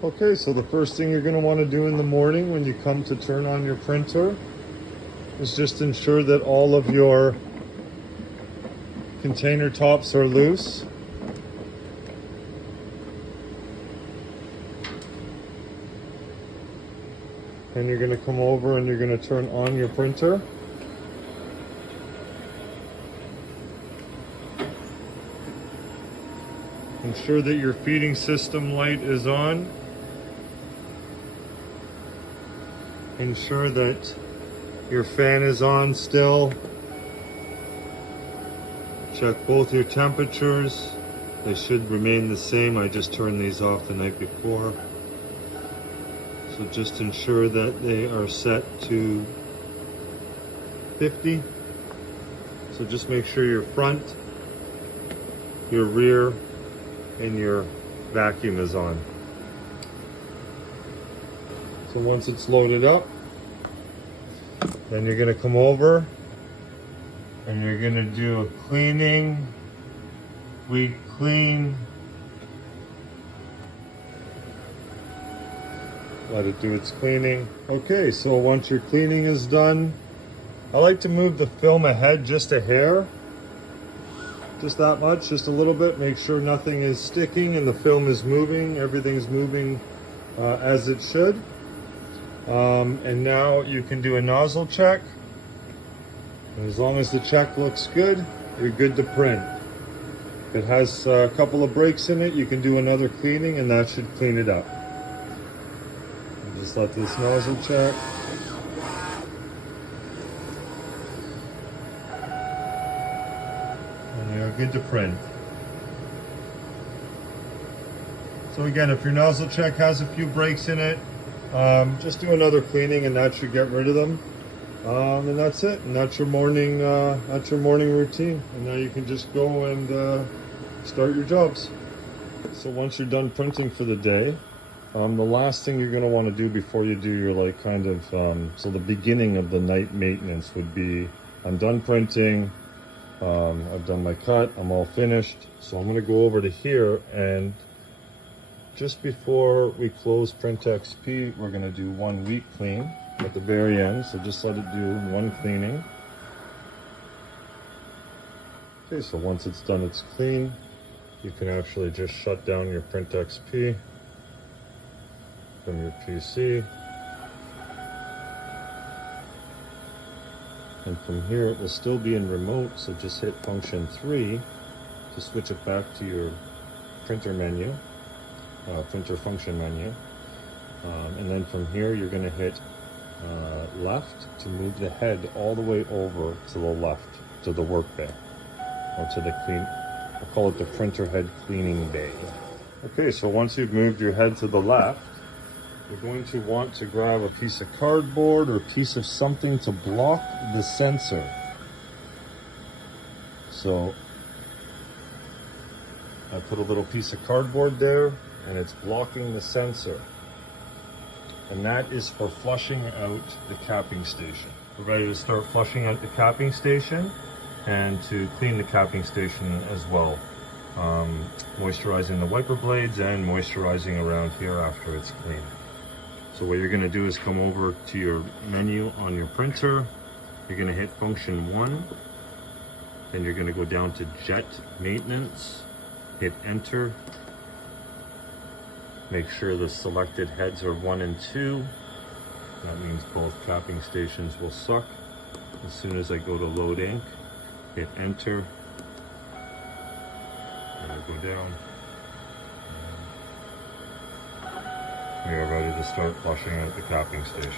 Okay, so the first thing you're going to want to do in the morning when you come to turn on your printer is just ensure that all of your container tops are loose. And you're going to come over and you're going to turn on your printer. Ensure that your feeding system light is on. Ensure that your fan is on still. Check both your temperatures. They should remain the same. I just turned these off the night before. So just ensure that they are set to 50. So just make sure your front, your rear, and your vacuum is on. So once it's loaded up, then you're gonna come over and you're gonna do a cleaning, weed clean. Let it do its cleaning. Okay, so once your cleaning is done, I like to move the film ahead just a hair. Just that much, just a little bit. Make sure nothing is sticking and the film is moving. Everything's moving as it should. And now you can do a nozzle check. And as long as the check looks good, you're good to print. If it has a couple of breaks in it, you can do another cleaning and that should clean it up. And just let this nozzle check. And you're good to print. So again, if your nozzle check has a few breaks in it, just do another cleaning and that should get rid of them. And that's it. And that's your morning routine. And now you can just go and start your jobs. So once you're done printing for the day, the last thing you're going to want to do before you do your so the beginning of the night maintenance would be, I'm done printing. I've done my cut. I'm all finished. So I'm going to go over to here, and just before we close Print XP, we're going to do one week clean at the very end. So just let it do one cleaning. Okay, so once it's done its clean, you can actually just shut down your Print XP from your PC. And from here, it will still be in remote, so just hit function 3 to switch it back to your printer menu, printer function menu. And then from here, you're going to hit left to move the head all the way over to the left, to the work bay, or to the I call it the printer head cleaning bay. Okay, so once you've moved your head to the left, you're going to want to grab a piece of cardboard or a piece of something to block the sensor. So I put a little piece of cardboard there and it's blocking the sensor. And that is for flushing out the capping station. We're ready to start flushing out the capping station and to clean the capping station as well. Moisturizing the wiper blades and moisturizing around here after it's clean. So what you're going to do is come over to your menu on your printer. You're going to hit function 1. Then you're going to go down to jet maintenance. Hit enter. Make sure the selected heads are 1 and 2. That means both capping stations will suck. As soon as I go to load ink, hit enter. And I go down. We are ready to start flushing out the capping station.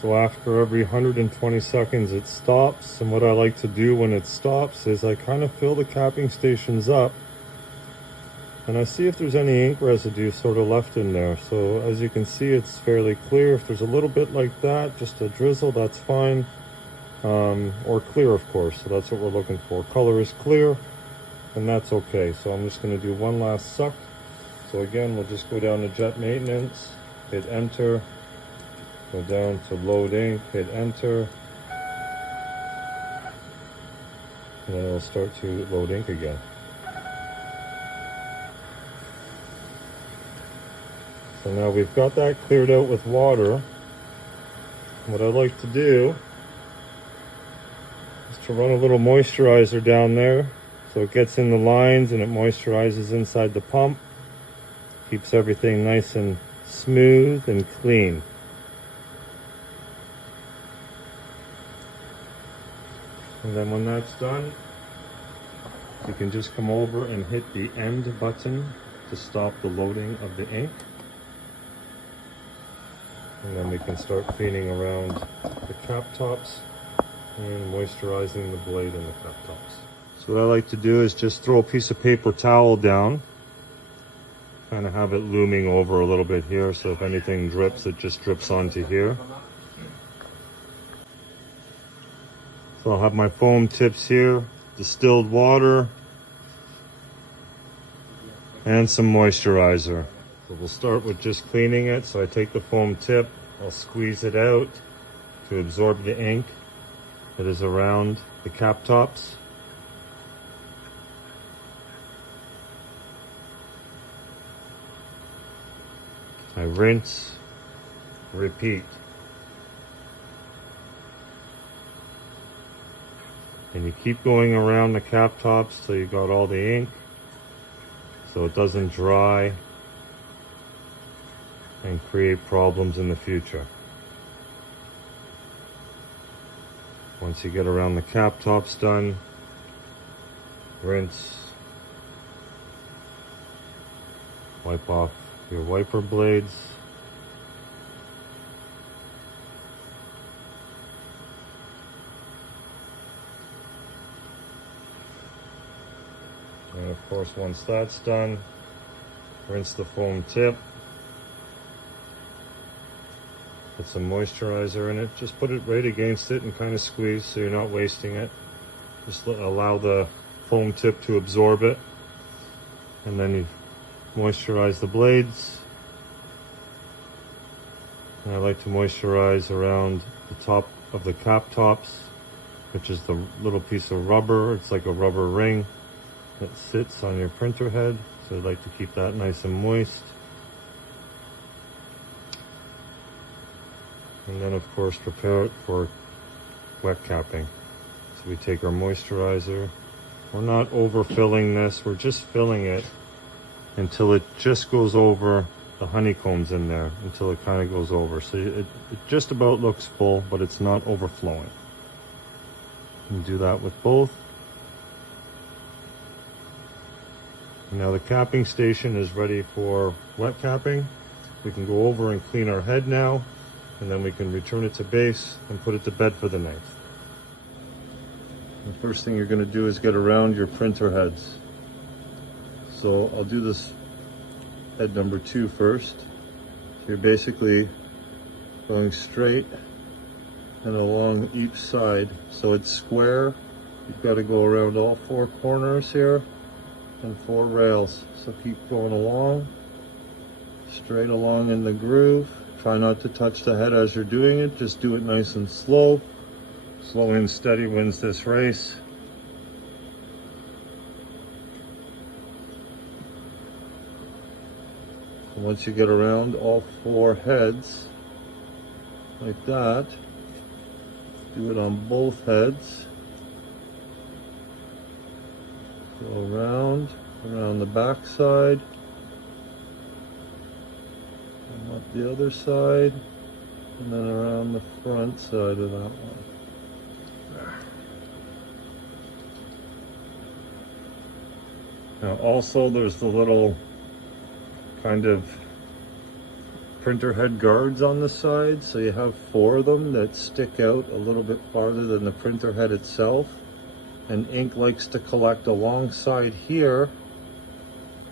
So after every 120 seconds it stops, and what I like to do when it stops is I kind of fill the capping stations up and I see if there's any ink residue sort of left in there. So as you can see, it's fairly clear. If there's a little bit like that, just a drizzle, that's fine. Or clear, of course, so that's what we're looking for. Color is clear, and that's okay. So I'm just going to do one last suck. So again, we'll just go down to jet maintenance, hit enter, go down to load ink, hit enter, and then it'll start to load ink again. So now we've got that cleared out with water. What I like to do is to run a little moisturizer down there so it gets in the lines and it moisturizes inside the pump. Keeps everything nice and smooth and clean. And then when that's done, you can just come over and hit the end button to stop the loading of the ink. And then we can start cleaning around the cap tops and moisturizing the blade and the cap tops. So what I like to do is just throw a piece of paper towel down, kind of have it looming over a little bit here, so if anything drips, it just drips onto here. So I'll have my foam tips here, distilled water, and some moisturizer. So we'll start with just cleaning it. So I take the foam tip, I'll squeeze it out to absorb the ink that is around the cap tops. I rinse, repeat. And you keep going around the cap tops till you got all the ink so it doesn't dry and create problems in the future. Once you get around the cap tops done, rinse, wipe off your wiper blades, and of course once that's done, rinse the foam tip, put some moisturizer in it, just put it right against it and kind of squeeze so you're not wasting it. Just allow the foam tip to absorb it, and then you moisturize the blades. And I like to moisturize around the top of the cap tops, which is the little piece of rubber. It's like a rubber ring that sits on your printer head, so I'd like to keep that nice and moist. And then of course prepare it for wet capping. So we take our moisturizer. We're not overfilling this, we're just filling it until it just goes over the honeycombs in there, until it kind of goes over. So it just about looks full, but it's not overflowing. And do that with both. Now the capping station is ready for wet capping. We can go over and clean our head now, and then we can return it to base and put it to bed for the night. The first thing you're going to do is get around your printer heads. So I'll do this head number 2 first. So you're basically going straight and along each side. So it's square. You've got to go around all 4 corners here and 4 rails. So keep going along, straight along in the groove. Try not to touch the head as you're doing it. Just do it nice and slow. Slow and steady wins this race. Once you get around all 4 heads like that, do it on both heads. Go around the back side, and up the other side, and then around the front side of that one. Now also there's the little kind of printer head guards on the side, so you have 4 of them that stick out a little bit farther than the printer head itself. And ink likes to collect alongside here,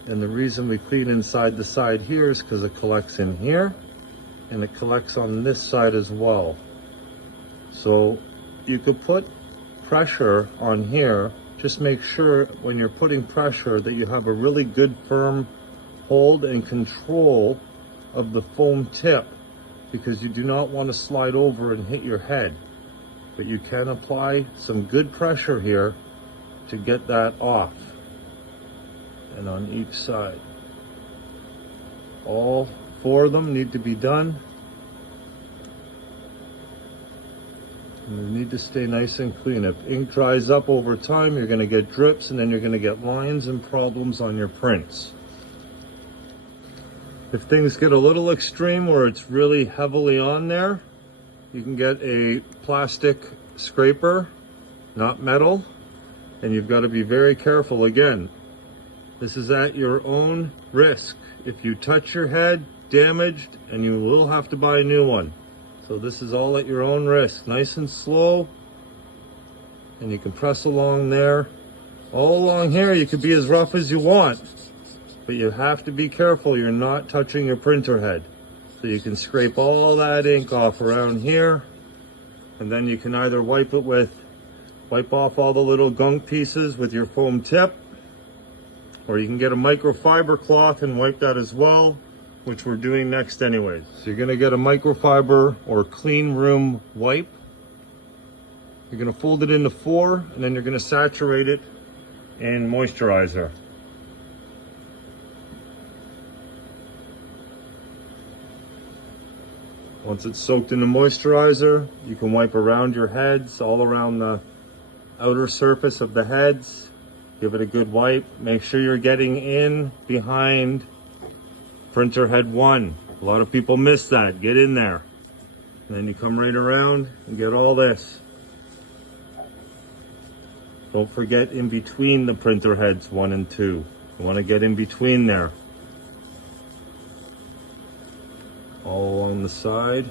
and the reason we clean inside the side here is because it collects in here and it collects on this side as well. So you could put pressure on here. Just make sure when you're putting pressure that you have a really good firm hold and control of the foam tip, because you do not want to slide over and hit your head. But you can apply some good pressure here to get that off. And on each side. All 4 of them need to be done. And they need to stay nice and clean. If ink dries up over time, you're going to get drips, and then you're going to get lines and problems on your prints. If things get a little extreme where it's really heavily on there, you can get a plastic scraper, not metal, and you've got to be very careful. Again, this is at your own risk. If you touch your head, damaged, and you will have to buy a new one. So this is all at your own risk. Nice and slow, and you can press along there. All along here, you could be as rough as you want, but you have to be careful you're not touching your printer head. So you can scrape all that ink off around here, and then you can either wipe off all the little gunk pieces with your foam tip, or you can get a microfiber cloth and wipe that as well, which we're doing next anyways. So you're gonna get a microfiber or clean room wipe. You're gonna fold it into 4, and then you're gonna saturate it in moisturizer. Once it's soaked in the moisturizer, you can wipe around your heads, all around the outer surface of the heads. Give it a good wipe. Make sure you're getting in behind printer head 1. A lot of people miss that. Get in there. And then you come right around and get all this. Don't forget in between the printer heads 1 and 2. You want to get in between there. All along the side.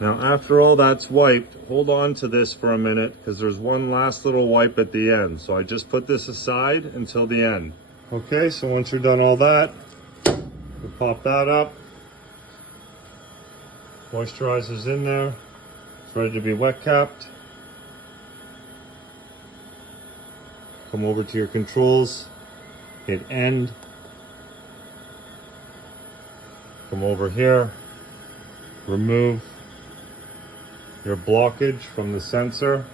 Now after all that's wiped, hold on to this for a minute, because there's one last little wipe at the end. So I just put this aside until the end. Okay, so once you're done all that, you pop that up. Moisturizer's in there. It's ready to be wet capped. Come over to your controls, hit end. Come over here, remove your blockage from the sensor.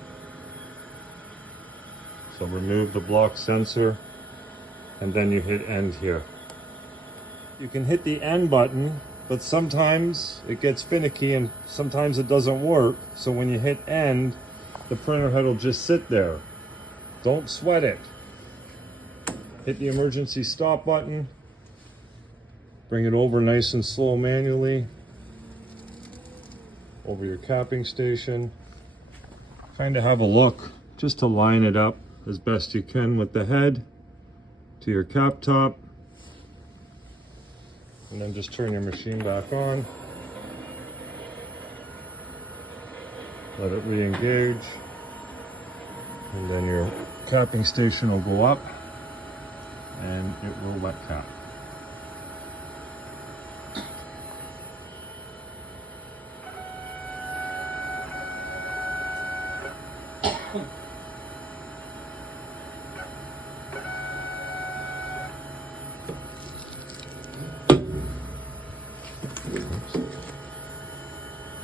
So remove the block sensor, and then you hit end here. You can hit the end button, but sometimes it gets finicky and sometimes it doesn't work. So when you hit end, the printer head will just sit there. Don't sweat it. Hit the emergency stop button. Bring it over nice and slow manually. Over your capping station. Kind of have a look just to line it up as best you can with the head to your cap top. And then just turn your machine back on. Let it re-engage. And then your capping station will go up and it will wet cap.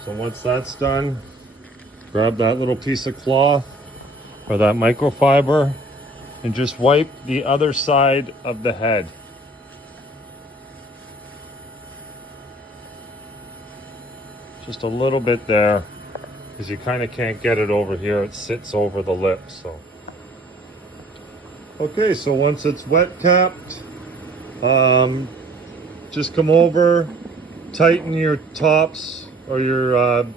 So once that's done, grab that little piece of cloth or that microfiber and just wipe the other side of the head. Just a little bit there, because you kind of can't get it over here. It sits over the lip. So okay, so once it's wet capped, just come over, tighten your tops or your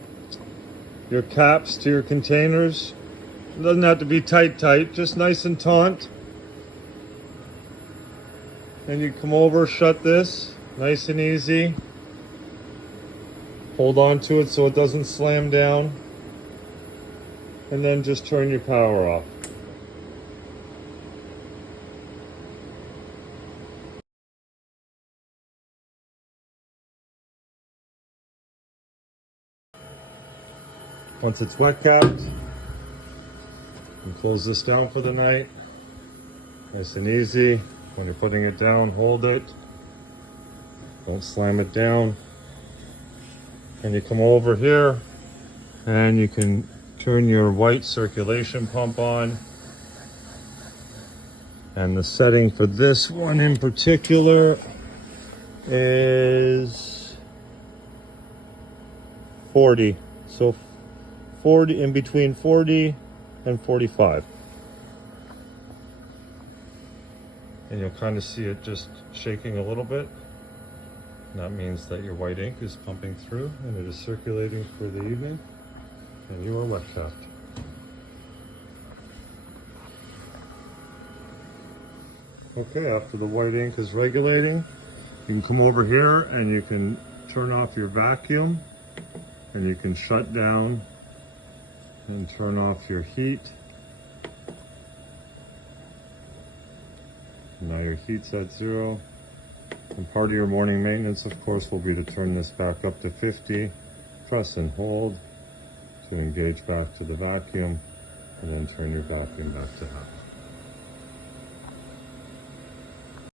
caps to your containers. It doesn't have to be tight, just nice and taut. And you come over, shut this, nice and easy. Hold on to it so it doesn't slam down. And then just turn your power off. Once it's wet capped, you close this down for the night. Nice and easy. When you're putting it down, hold it. Don't slam it down. And you come over here and you can turn your white circulation pump on. And the setting for this one in particular is 40. So 40, in between 40 and 45. And you'll kind of see it just shaking a little bit. And that means that your white ink is pumping through and it is circulating for the evening, and you are wet capped. Okay, after the white ink is regulating, you can come over here and you can turn off your vacuum, and you can shut down and turn off your heat. Now your heat's at 0. And part of your morning maintenance, of course, will be to turn this back up to 50, press and hold to engage back to the vacuum, and then turn your vacuum back to half.